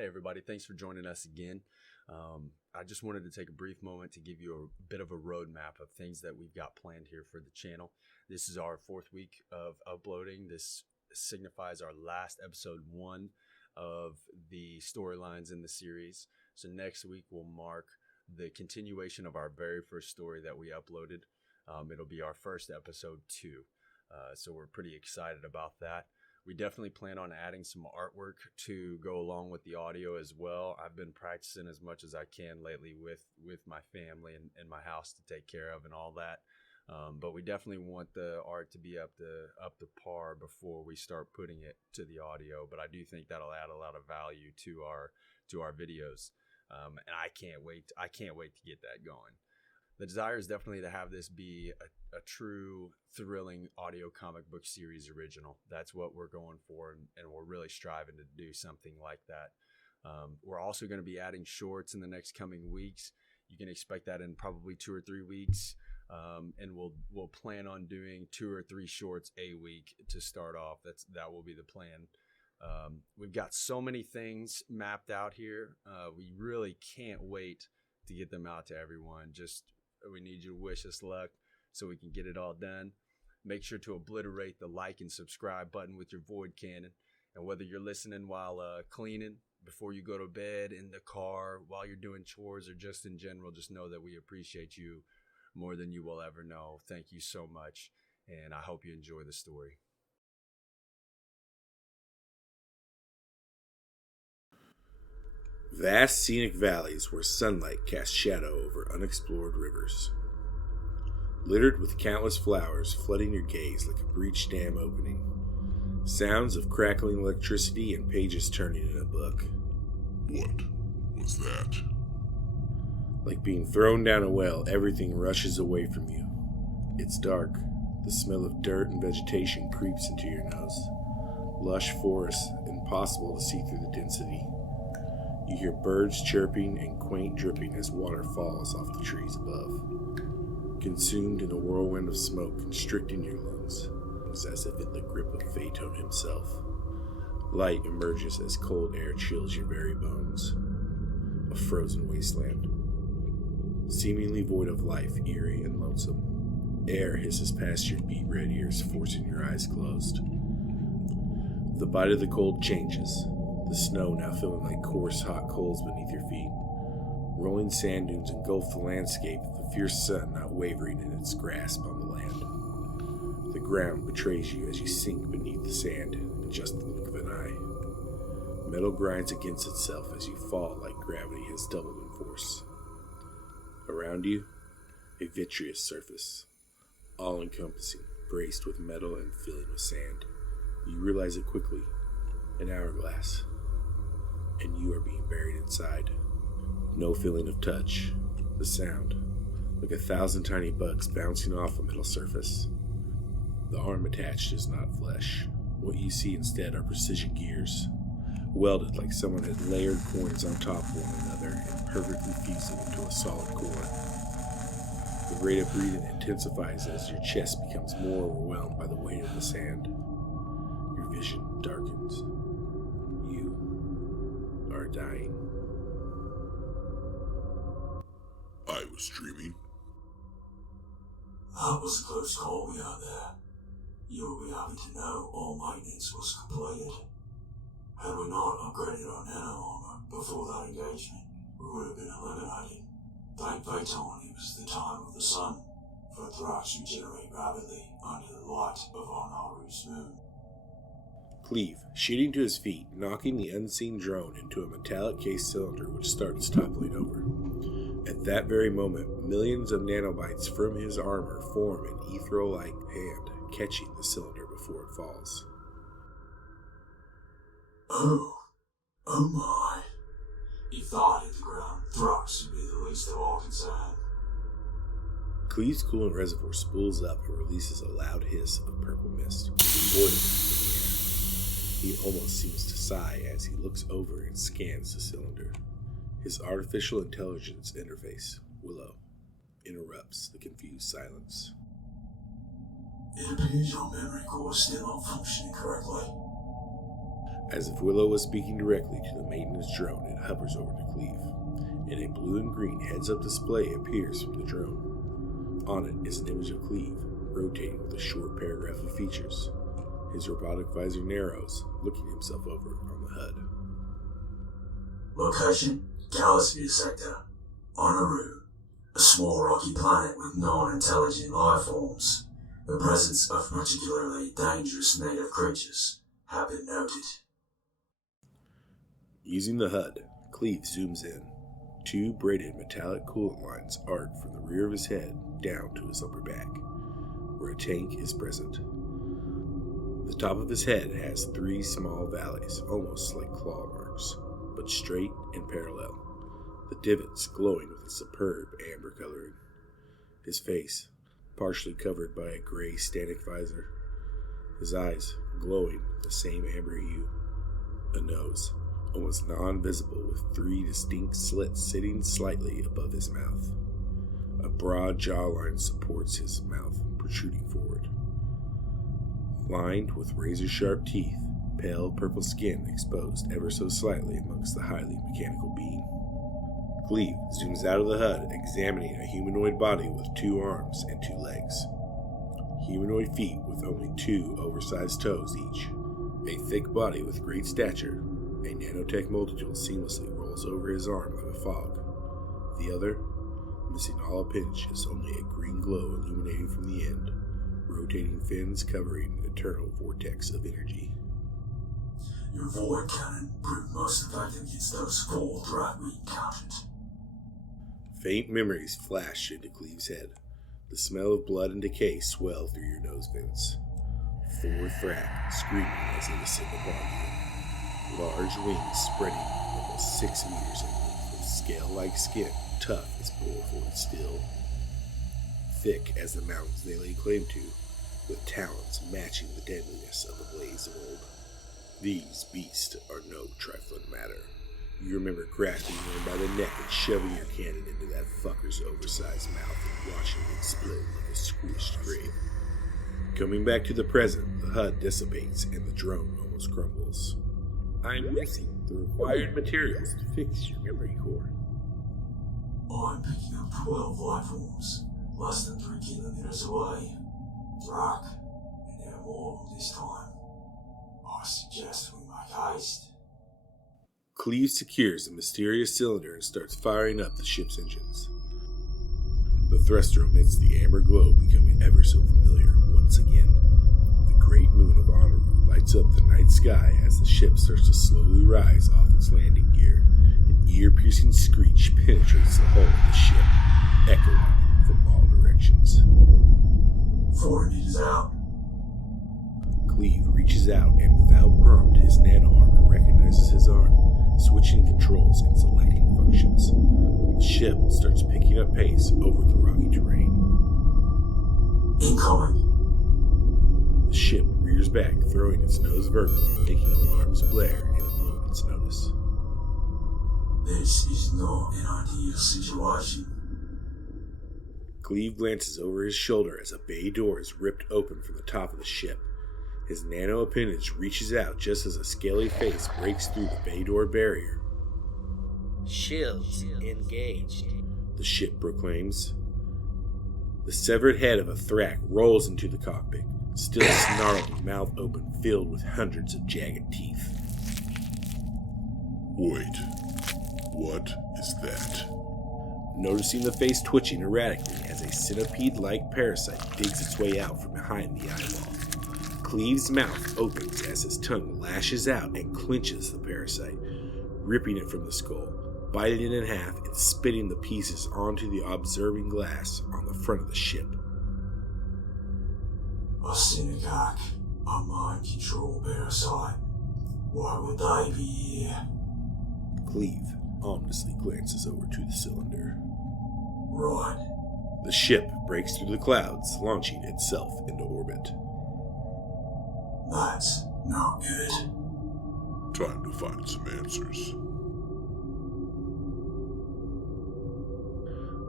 Hey everybody, thanks for joining us again. I just wanted to take a brief moment to give you a bit of a roadmap of things that we've got planned here for the channel. This is our 4th week of uploading. This signifies our last episode 1 of the storylines in the series. So next week will mark the continuation of our very first story that we uploaded. It'll be our first episode 2. So we're pretty excited about that. We definitely plan on adding some artwork to go along with the audio as well. I've been practicing as much as I can lately with my family and my house to take care of and all that. But we definitely want the art to be up to par before we start putting it to the audio. But I do think that'll add a lot of value to our videos. And I can't wait to get that going. The desire is definitely to have this be a true, thrilling audio comic book series original. That's what we're going for, and we're really striving to do something like that. We're also going to be adding shorts in the next coming weeks. You can expect that in probably 2 or 3 weeks, and we'll plan on doing 2 or 3 shorts a week to start off. That will be the plan. We've got so many things mapped out here. We really can't wait to get them out to everyone. We need you to wish us luck so we can get it all done. Make sure to obliterate the like and subscribe button with your void cannon. And whether you're listening while cleaning, before you go to bed, in the car, while you're doing chores, or just in general, just know that we appreciate you more than you will ever know. Thank you so much, and I hope you enjoy the story. Vast scenic valleys where sunlight casts shadow over unexplored rivers. Littered with countless flowers flooding your gaze like a breached dam opening. Sounds of crackling electricity and pages turning in a book. What was that? Like being thrown down a well, everything rushes away from you. It's dark. The smell of dirt and vegetation creeps into your nose. Lush forests, impossible to see through the density. You hear birds chirping and quaint dripping as water falls off the trees above. Consumed in a whirlwind of smoke constricting your lungs, as if in the grip of Phaeton himself. Light emerges as cold air chills your very bones. A frozen wasteland. Seemingly void of life, eerie and lonesome. Air hisses past your beet red ears, forcing your eyes closed. The bite of the cold changes. The snow now feeling like coarse, hot coals beneath your feet. Rolling sand dunes engulf the landscape, the fierce sun not wavering in its grasp on the land. The ground betrays you as you sink beneath the sand in just the blink of an eye. Metal grinds against itself as you fall like gravity has doubled in force. Around you, a vitreous surface, all-encompassing, braced with metal and filling with sand. You realize it quickly. An hourglass. And you are being buried inside. No feeling of touch. The sound, like 1,000 tiny bugs bouncing off a metal surface. The arm attached is not flesh. What you see instead are precision gears, welded like someone had layered coins on top of one another and perfectly fused it into a solid core. The rate of breathing intensifies as your chest becomes more overwhelmed by the weight of the sand. Your vision darkens. You are dying. I was dreaming. That was a close call we had there. You'll be happy to know all maintenance was completed. Had we not upgraded our nano armor before that engagement, we would have been eliminated. Thank Phaeton it was the time of the sun, for Thrax regenerate rapidly under the light of our Naru's moon. Cleeve, shooting to his feet, knocking the unseen drone into a metallic-cased cylinder which starts toppling over. At that very moment, millions of nanobites from his armor form an ethereal-like hand, catching the cylinder before it falls. Oh my. If that hit the ground, Thrax would be the least of our concern. Cleeve's coolant reservoir spools up and releases a loud hiss of purple mist, boiling in the air. He almost seems to sigh as he looks over and scans the cylinder. His artificial intelligence interface, Willow, interrupts the confused silence. It appears your memory core is still not functioning correctly. As if Willow was speaking directly to the maintenance drone, it hovers over to Cleeve, and a blue and green heads-up display appears from the drone. On it is an image of Cleeve, rotating with a short paragraph of features. His robotic visor narrows, looking himself over on the HUD. Location, Galasphere Sector. Honoru, a small rocky planet with non-intelligent life forms. The presence of particularly dangerous native creatures have been noted. Using the HUD, Cleeve zooms in. 2 braided metallic coolant lines arc from the rear of his head down to his upper back, where a tank is present. The top of his head has 3 small valleys, almost like claw marks, but straight and parallel, the divots glowing with a superb amber coloring. His face, partially covered by a gray static visor, his eyes glowing the same amber hue, a nose, almost non-visible with 3 distinct slits sitting slightly above his mouth. A broad jawline supports his mouth, protruding forward. Lined with razor-sharp teeth, pale purple skin exposed ever so slightly amongst the highly mechanical being. Cleeve zooms out of the HUD, examining a humanoid body with 2 arms and 2 legs. Humanoid feet with only 2 oversized toes each. A thick body with great stature. A nanotech multitool seamlessly rolls over his arm like a fog. The other, missing all appendages, only a green glow illuminating from the end, rotating fins covering an eternal vortex of energy. Your void cannon proved most effective against those 4 threat we encountered. Faint memories flash into Cleeve's head. The smell of blood and decay swell through your nose vents. 4 thrak screaming as they descend upon you. Large wings spreading almost 6 meters in length, with scale-like skin, tough as bullhorn steel. Thick as the mountains they lay claim to, with talons matching the deadliness of the blades of old. These beasts are no trifling matter. You remember grasping one by the neck and shoving your cannon into that fucker's oversized mouth and watching it explode like a squished grape. Coming back to the present, the HUD dissipates and the drone almost crumbles. I'm missing the required materials to fix your memory core. I'm picking up 12 life forms, less than 3 kilometers away. Thrak, and there are more of them this time. I suggest we make haste. Cleeve secures a mysterious cylinder and starts firing up the ship's engines. The thruster emits the amber glow, becoming ever so familiar once again. The great moon of Honoru lights up the night sky as the ship starts to slowly rise off its landing gear. An ear-piercing screech penetrates the hull of the ship, echoing from all directions. 40 meters out. Cleeve reaches out and without prompt, his nano armor recognizes his arm, switching controls and selecting functions. The ship starts picking up pace over the rocky terrain. Incoming. The ship rears back, throwing its nose vertical, making alarms blare in a moment's notice. This is not an ideal situation. Cleeve glances over his shoulder as a bay door is ripped open from the top of the ship. His nano appendage reaches out just as a scaly face breaks through the bay door barrier. Shields engaged, the ship proclaims. The severed head of a thrak rolls into the cockpit, still snarling, mouth open, filled with hundreds of jagged teeth. Wait, what is that? Noticing the face twitching erratically as a centipede-like parasite digs its way out from behind the eyeball. Cleeve's mouth opens as his tongue lashes out and clenches the parasite, ripping it from the skull, biting it in half, and spitting the pieces onto the observing glass on the front of the ship. A synagogue, a mind control parasite. Why would they be here? Cleeve ominously glances over to the cylinder. Right. The ship breaks through the clouds, launching itself into orbit. That's not good. Time to find some answers.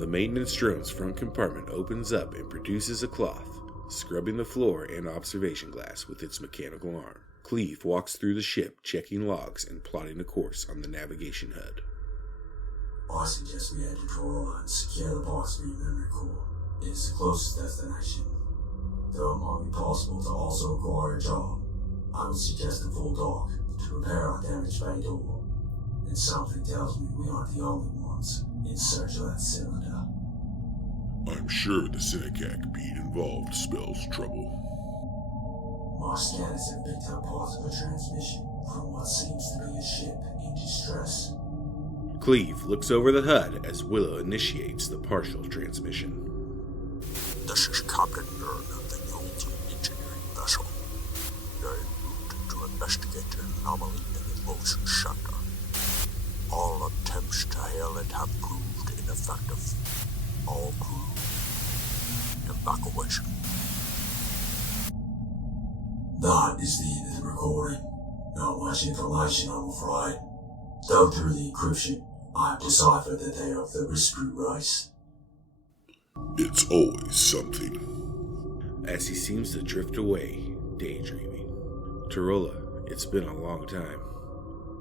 The maintenance drone's front compartment opens up and produces a cloth, scrubbing the floor and observation glass with its mechanical arm. Cleeve walks through the ship, checking logs and plotting a course on the navigation HUD. I suggest we head to Troll and secure the Park Street memory core. It is the closest destination. Though it might be possible to also acquire a job, I would suggest a full dock to repair our damaged bay door. And something tells me we aren't the only ones in search of that cylinder. I'm sure the Cinecac being involved spells trouble. My scanners have picked up parts of a transmission from what seems to be a ship in distress. Cleeve looks over the HUD as Willow initiates the partial transmission. This is Captain Nern of the Yolti engineering vessel. You're en route to investigate an anomaly in the motion sector. All attempts to hail it have proved ineffective. All crew, evacuation. That is the end of the recording. Not much information, I'm afraid. Though through the encryption, I've deciphered that they are of the Rispru race. It's always something. As he seems to drift away, daydreaming. Tarola, it's been a long time.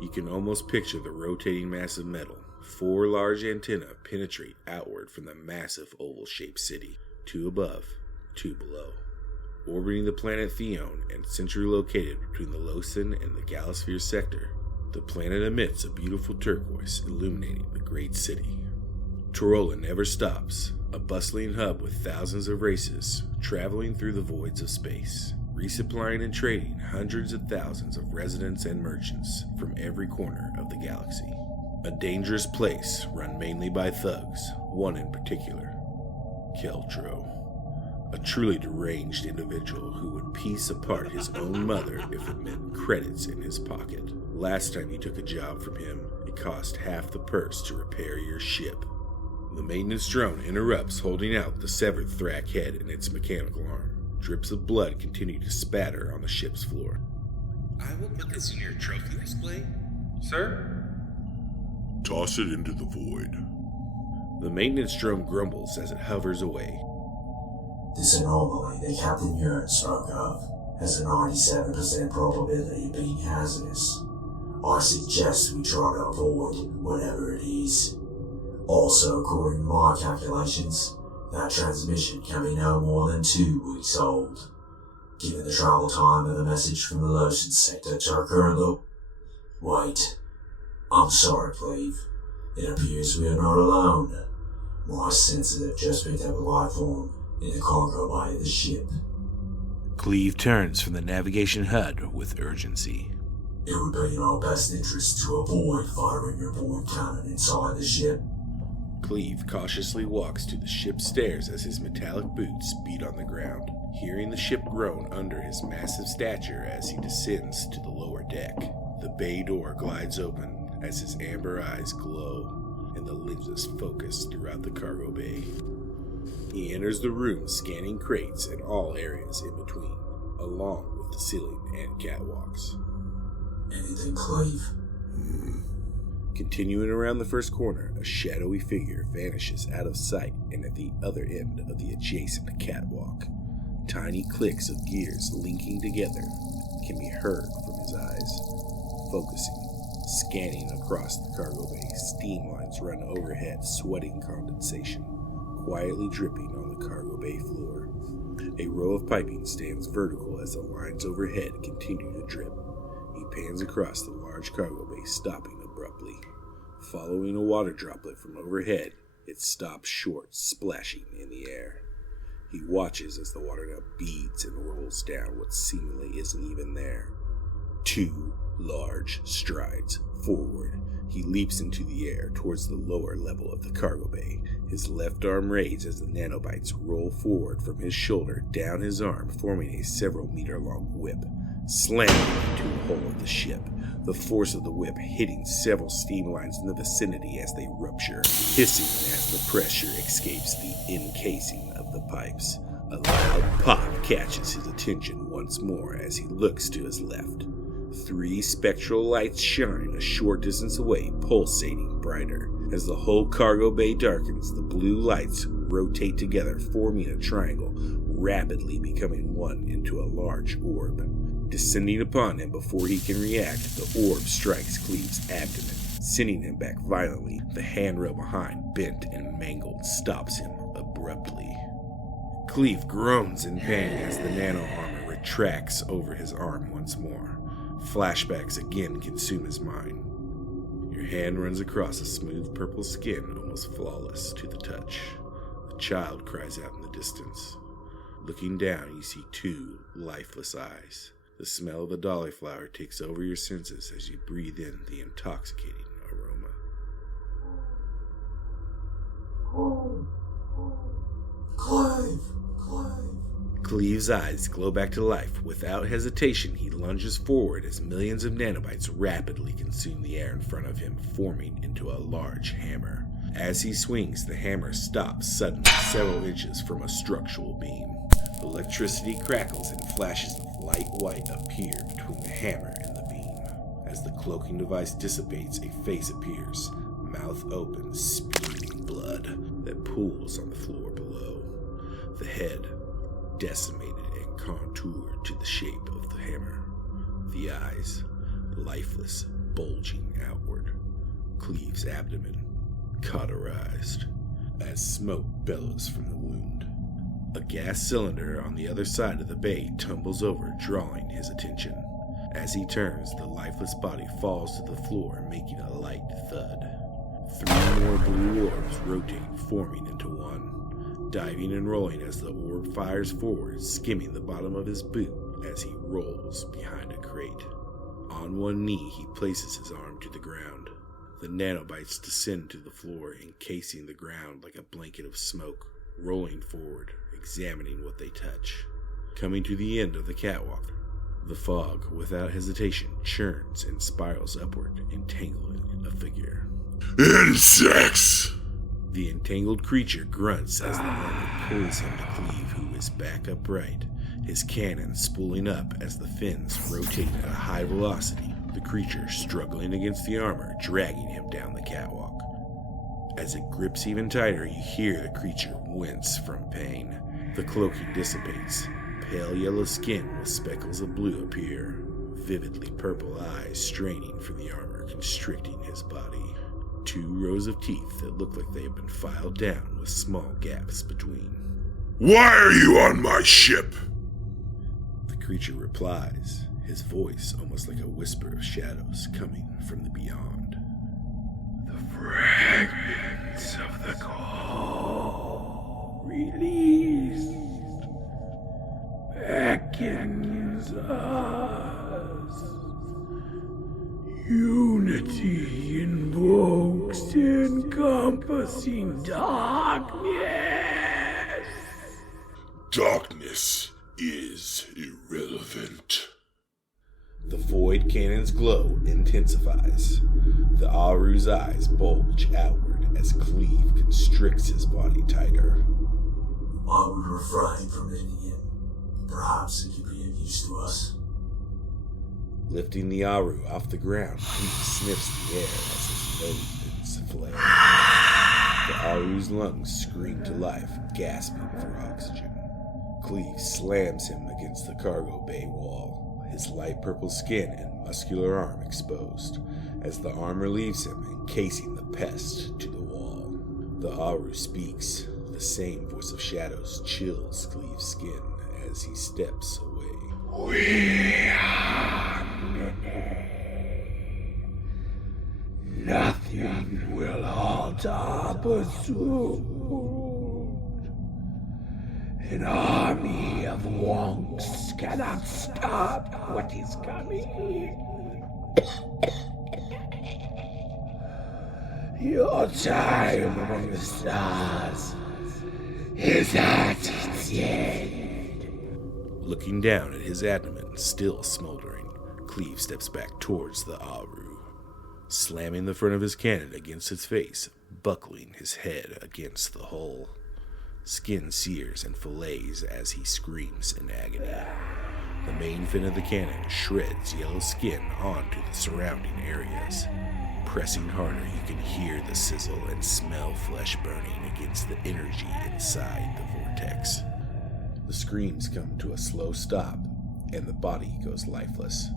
You can almost picture the rotating mass of metal. 4 large antennae penetrate outward from the massive oval-shaped city, 2 above, 2 below. Orbiting the planet Theon and centrally located between the Losan and the Galasphere sector, the planet emits a beautiful turquoise illuminating the great city. Tarola never stops, a bustling hub with thousands of races traveling through the voids of space, resupplying and trading hundreds of thousands of residents and merchants from every corner of the galaxy. A dangerous place run mainly by thugs, one in particular, Keltro. A truly deranged individual who would piece apart his own mother if it meant credits in his pocket. Last time you took a job from him, it cost half the purse to repair your ship. The maintenance drone interrupts, holding out the severed Thrak head and its mechanical arm. Drips of blood continue to spatter on the ship's floor. I will put this in your trophy display, sir. Toss it into the void. The maintenance drone grumbles as it hovers away. This anomaly that Captain Urine spoke of has a 97% probability of being hazardous. I suggest we try to avoid whatever it is. Also, according to my calculations, that transmission can be no more than 2 weeks old. Given the travel time of the message from the Losan sector to our current Wait. I'm sorry, Cleeve. It appears we are not alone. My sensors have just picked up a life form in the cargo bay of the ship. Cleeve turns from the navigation HUD with urgency. It would be in our best interest to avoid firing your point cannon inside the ship. Cleeve cautiously walks to the ship's stairs as his metallic boots beat on the ground, hearing the ship groan under his massive stature as he descends to the lower deck. The bay door glides open as his amber eyes glow and the lenses focus throughout the cargo bay. He enters the room, scanning crates and all areas in between, along with the ceiling and catwalks. Anything, Cleeve? Continuing around the first corner, a shadowy figure vanishes out of sight and at the other end of the adjacent catwalk. Tiny clicks of gears linking together can be heard from his eyes. Focusing, scanning across the cargo bay, steam lines run overhead, sweating condensation, quietly dripping on the cargo bay floor. A row of piping stands vertical as the lines overhead continue to drip. He pans across the large cargo bay, stopping abruptly. Following a water droplet from overhead, it stops short, splashing in the air. He watches as the water now beads and rolls down what seemingly isn't even there. 2 large strides forward. He leaps into the air towards the lower level of the cargo bay. His left arm raises as the nanobites roll forward from his shoulder down his arm, forming a several-meter-long whip, slamming into the hull of the ship. The force of the whip hitting several steam lines in the vicinity as they rupture, hissing as the pressure escapes the encasing of the pipes. A loud pop catches his attention once more as he looks to his left. 3 spectral lights shine a short distance away, pulsating brighter. As the whole cargo bay darkens, the blue lights rotate together, forming a triangle, rapidly becoming one into a large orb. Descending upon him before he can react, the orb strikes Cleve's abdomen, sending him back violently. The handrail behind, bent and mangled, stops him abruptly. Cleeve groans in pain as the nano armor retracts over his arm once more. Flashbacks again consume his mind. Your hand runs across a smooth purple skin, almost flawless to the touch. A child cries out in the distance. Looking down, you see two lifeless eyes. The smell of the dolly flower takes over your senses as you breathe in the intoxicating aroma. Cleeve! Cleve's eyes glow back to life. Without hesitation, he lunges forward as millions of nanobites rapidly consume the air in front of him, forming into a large hammer. As he swings, the hammer stops suddenly several inches from a structural beam. Electricity crackles and flashes of light white appear between the hammer and the beam. As the cloaking device dissipates, a face appears, mouth open, spewing blood that pools on the floor below. The head, decimated and contoured to the shape of the hammer. The eyes, lifeless, bulging outward. Cleve's abdomen, cauterized, as smoke bellows from the wound. A gas cylinder on the other side of the bay tumbles over, drawing his attention. As he turns, the lifeless body falls to the floor, making a light thud. 3 more blue orbs rotate, forming into one, diving and rolling as the orb fires forward, skimming the bottom of his boot as he rolls behind a crate. On one knee, he places his arm to the ground. The nanobites descend to the floor, encasing the ground like a blanket of smoke, rolling forward, examining what they touch. Coming to the end of the catwalk, the fog, without hesitation, churns and spirals upward, entangling a figure. Insects! The entangled creature grunts as the armor pulls him to Cleeve, who is back upright, his cannon spooling up as the fins rotate at a high velocity, the creature struggling against the armor, dragging him down the catwalk. As it grips even tighter, you hear the creature wince from pain. The cloaking dissipates. Pale yellow skin with speckles of blue appear. Vividly purple eyes straining for the armor, constricting his body. 2 rows of teeth that look like they have been filed down with small gaps between. Why are you on my ship? The creature replies, his voice almost like a whisper of shadows coming from the beyond. The fragments of the call released beckons us. Unity invokes encompassing darkness. Darkness is irrelevant. The void cannon's glow intensifies. The Aru's eyes bulge outward as Cleeve constricts his body tighter. I would refrain from letting in. Perhaps it could be of use to us. Lifting the Aru off the ground, Cleeve sniffs the air as his nose bends flare. The Aru's lungs scream to life, gasping for oxygen. Cleeve slams him against the cargo bay wall, his light purple skin and muscular arm exposed, as the armor leaves him, encasing the pest to the wall. The Aru speaks. The same voice of shadows chills Cleve's skin as he steps away. We are nothing will halt our pursuit. An army of Woncs cannot stop what is coming. Your time among the stars is at its end. Looking down at his abdomen, still smoldering, Cleeve steps back towards the Aru, slamming the front of his cannon against its face, buckling his head against the hull. Skin sears and fillets as he screams in agony. The main fin of the cannon shreds yellow skin onto the surrounding areas. Pressing harder, you can hear the sizzle and smell flesh burning against the energy inside the vortex. The screams come to a slow stop and the body goes lifeless.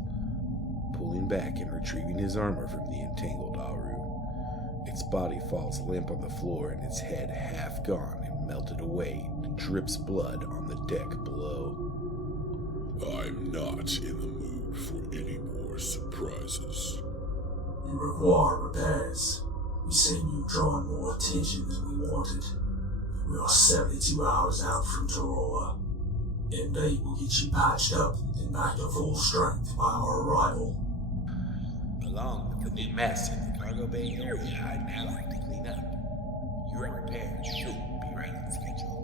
Pulling back and retrieving his armor from the entangled Aru, its body falls limp on the floor and its head half gone and melted away, drips blood on the deck below. I'm not in the mood for any more surprises. You require repairs. We seem you've drawn more attention than we wanted. We are 72 hours out from Torola. MD will get you patched up and back to full strength by our arrival. Along with the new mess in the cargo bay area, I'd now like to clean up. Your repairs should be right on schedule.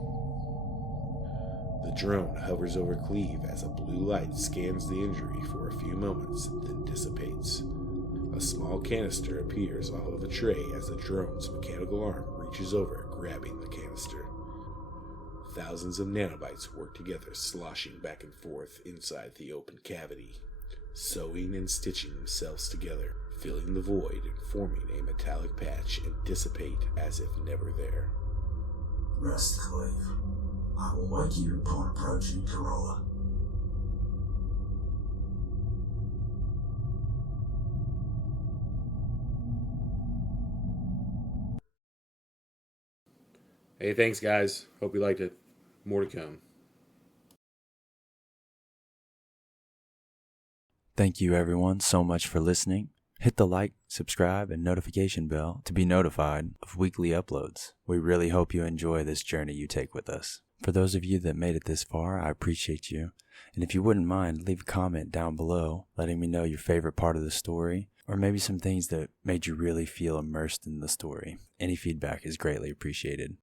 The drone hovers over Cleeve as a blue light scans the injury for a few moments, then dissipates. A small canister appears off of a tray as the drone's mechanical arm reaches over, grabbing the canister. Thousands of nanobites work together, sloshing back and forth inside the open cavity, sewing and stitching themselves together, filling the void and forming a metallic patch and dissipate as if never there. Rest, Cleeve. I will wake you upon approaching Torola. Hey, thanks guys. Hope you liked it. More to come. Thank you everyone so much for listening. Hit the like, subscribe, and notification bell to be notified of weekly uploads. We really hope you enjoy this journey you take with us. For those of you that made it this far, I appreciate you. And if you wouldn't mind, leave a comment down below letting me know your favorite part of the story, or maybe some things that made you really feel immersed in the story. Any feedback is greatly appreciated.